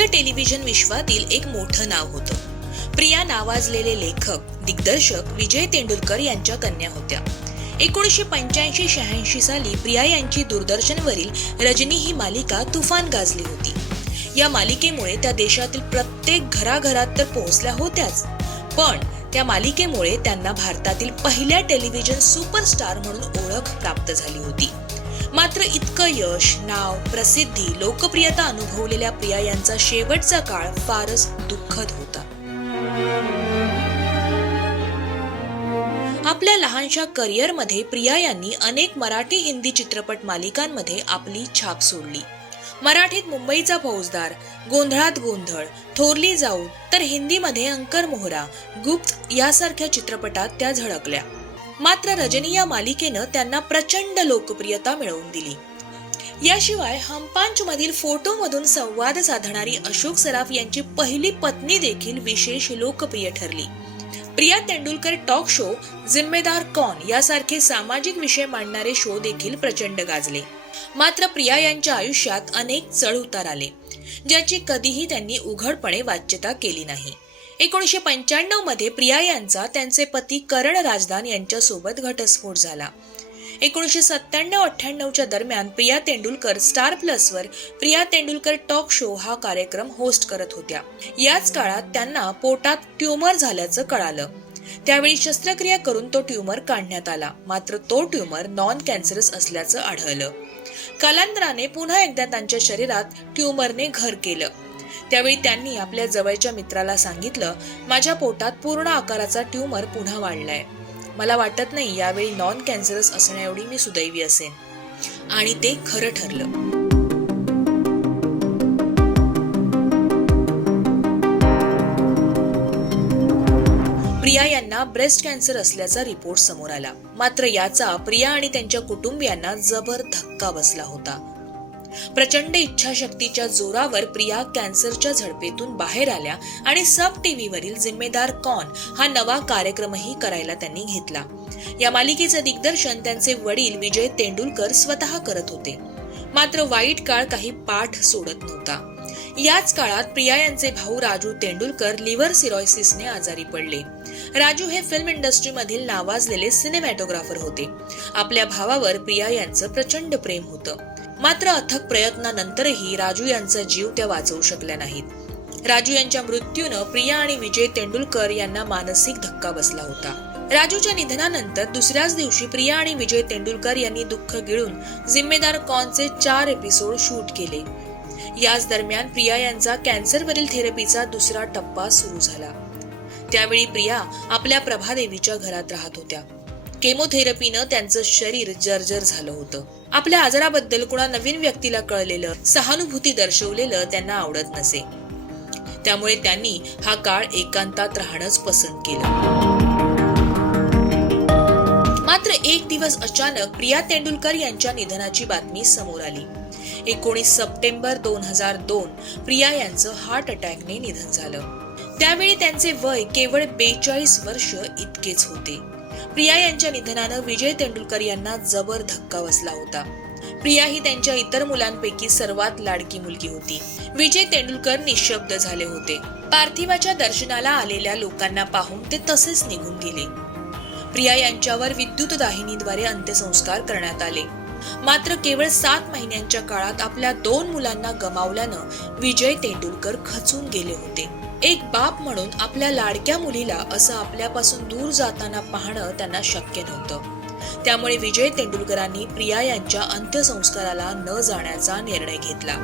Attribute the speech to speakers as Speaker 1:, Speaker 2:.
Speaker 1: भारतीय टेलिव्हिजन विश्वातील एक मोठं नाव होतं. प्रिया नावाजलेले लेखक दिग्दर्शक विजय तेंडुलकर यांच्या कन्या होत्या. एकोणीसशे पंच्याऐंशी शहाऐंशी साली प्रिया यांची दूरदर्शनवरील रजनी ही मालिका तुफान गाजली होती. या मालिकेमुळे त्या देशातील प्रत्येक घराघरात तर पोहोचल्या होत्याच पण त्या मालिकेमुळे त्यांना भारतातील पहिल्या टेलिव्हिजन सुपरस्टार म्हणून ओळख प्राप्त झाली होती. मात्र इतकं यश नाव प्रसिद्धी लोकप्रियता अनुभवलेल्या प्रिया यांचा शेवटचा काळ फारच दुःखद होता. आपल्या लहानशा करिअरमध्ये प्रिया यांनी अनेक मराठी हिंदी चित्रपट मालिकांमध्ये आपली छाप सोडली. मराठीत मुंबईचा फौजदार गोंधळात गोंधळ थोरली जाऊ तर हिंदीमध्ये अंकर मोहरा गुप्त यासारख्या चित्रपटात त्या झळकल्या. मात्र रजनी या मालिकेनं त्यांना प्रचंड लोकप्रियता मिळवून दिली. याशिवाय हमपांच मधील फोटो मधून संवाद साधणारी अशोक सराफ यांची पहिली पत्नी देखील विशेष लोकप्रिय ठरली. प्रिया तेंडुलकर टॉक शो जिम्मेदार कॉन यासारखे सामाजिक विषय मांडणारे शो देखील प्रचंड गाजले. मात्र प्रिया यांच्या आयुष्यात अनेक चढ उतार आले ज्याची कधीही त्यांनी उघडपणे वाच्यता केली नाही. एकोणीसशे पंच्याण्णवमध्ये प्रिया यांचा त्यांचे पती करण राजदान यांच्यासोबत घटस्फोट झाला. एकोणीसशे सत्त्याण्णव अठ्ठ्याण्णवच्या दरम्यान प्रिया तेंडुलकर स्टार प्लसवर प्रिया तेंडुलकर टॉक शो हा कार्यक्रम होस्ट करत होत्या. याच काळात त्यांना पोटात ट्युमर झाल्याचं कळालं. त्यावेळी शस्त्रक्रिया करून तो ट्युमर काढण्यात आला. मात्र तो ट्युमर नॉन कॅन्सरस असल्याचं आढळलं. कालांतराने पुन्हा एकदा त्यांच्या शरीरात ट्युमरने घर केलं. त्यावेळी त्यांनी आपल्या जवळच्या मित्राला सांगितलं माझ्या पोटात पूर्ण आकाराचा ट्यूमर पुन्हा वाढलाय. मला वाटत नाही यावेळी नॉन कॅन्सरस असण्याएवढी मी सुदैवी असेन. आणि ते खरं ठरलं. प्रिया यांना ब्रेस्ट कॅन्सर असल्याचा रिपोर्ट समोर आला. मात्र याचा प्रिया आणि त्यांच्या कुटुंबियांना जबर धक्का बसला होता. प्रचंड इच्छाशक्तीच्या जोरावर प्रिया कॅन्सरच्या झडपेतून बाहेर आल्या आणि सब टीव्हीवरील जिम्मेदार कॉन हा नवा कार्यक्रमही करायला त्यांनी घेतला. या मालिकेचं दिग्दर्शन त्यांचे वडील विजय तेंडुलकर स्वतः करत होते. मात्र वाईट काळ काही पाठ सोडत नव्हता. याच काळात प्रिया यांचे भाऊ राजू तेंडुलकर लिव्हर सिरॉयसिसने आजारी पडले. राजू हे फिल्म इंडस्ट्रीमधील नावाजलेले सिनेमॅटोग्राफर होते. आपल्या भावावर प्रिया यांचं प्रचंड प्रेम होतं. मात्र अथक प्रयत्नानंतरही राजू यांचा जीव त्या वाचवू शकल्या नाहीत. राजू यांच्या मृत्यूनं प्रिया आणि विजय तेंडुलकर यांना मानसिक धक्का बसला होता. राजूच्या निधनानंतर दुसऱ्याच दिवशी प्रिया आणि विजय तेंडुलकर यांनी दुःख गिळून जिम्मेदार कॉनचे चार एपिसोड शूट केले. याच दरम्यान प्रिया यांचा कॅन्सरवरील थेरपीचा दुसरा टप्पा सुरू झाला. त्यावेळी प्रिया आपल्या प्रभादेवीच्या घरात राहत होत्या. केमोथेरपीनं त्यांचं शरीर जर्जर झालं होतं. आपल्या आजाराबद्दल कुणा नवीन व्यक्तीला कळलेलं सहानुभूती दर्शवलेलं त्यांना आवडत नसे. त्यामुळे त्यांनी हा काळ एकांतात राहणंच पसंत केलं. मात्र एक दिवस अचानक प्रिया तेंडुलकर यांच्या निधनाची बातमी समोर आली. एकोणीस सप्टेंबर दोन हजार दोन प्रिया यांचं हार्ट अटॅकने निधन झालं. त्यावेळी त्यांचे वय केवळ बेचाळीस वर्ष इतकेच होते. प्रिया यांच्या निधनानं विजय तेंडुलकर यांना जबर धक्का बसला होता. प्रिया ही त्यांच्या इतर मुलांपैकी सर्वात लाडकी मुलगी होती. विजय तेंडुलकर निशब्द झाले होते. पार्थिवाच्या दर्शनाला आलेल्या लोकांना पाहून ते तसेच निघून गेले. प्रिया यांच्यावर विद्युत दाहिनीद्वारे अंत्यसंस्कार करण्यात आले. मात्र केवळ सात महिन्यांच्या काळात आपल्या दोन मुलांना गमावल्यानं विजय तेंडुलकर खचून गेले होते. एक बाप म्हणून आपल्या लाडक्या मुलीला असं आपल्यापासून दूर जाताना पाहणं त्यांना शक्य नव्हतं. त्यामुळे विजय तेंडुलकरांनी प्रिया यांच्या अंत्यसंस्काराला न जाण्याचा निर्णय घेतला.